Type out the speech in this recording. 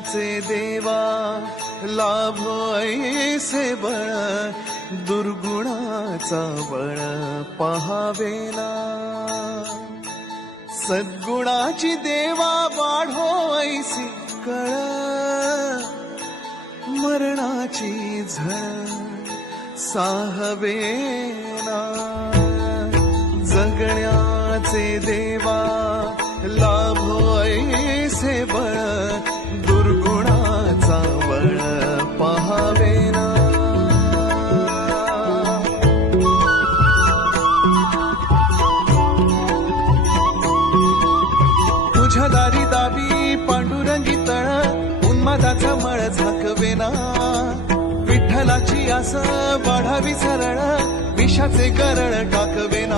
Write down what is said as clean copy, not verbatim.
जगण्याचे देवा लाभो ऐसे बळ दुर्गुणाचा बळ पहावेना सद्गुणाची देवा वाढो ऐसी कळ मरणाची झळ साहवेना जगण्याचे देवा लाभो ऐसे बळ दुर्गुणाचा बळ पहावेना तुझ्या दारी दावी पांडुरंगी तळ उन्मादाचा मळ झाकवेना विठ्ठलाची आस वाढावी सरळ विषाचे करळ टाकवेना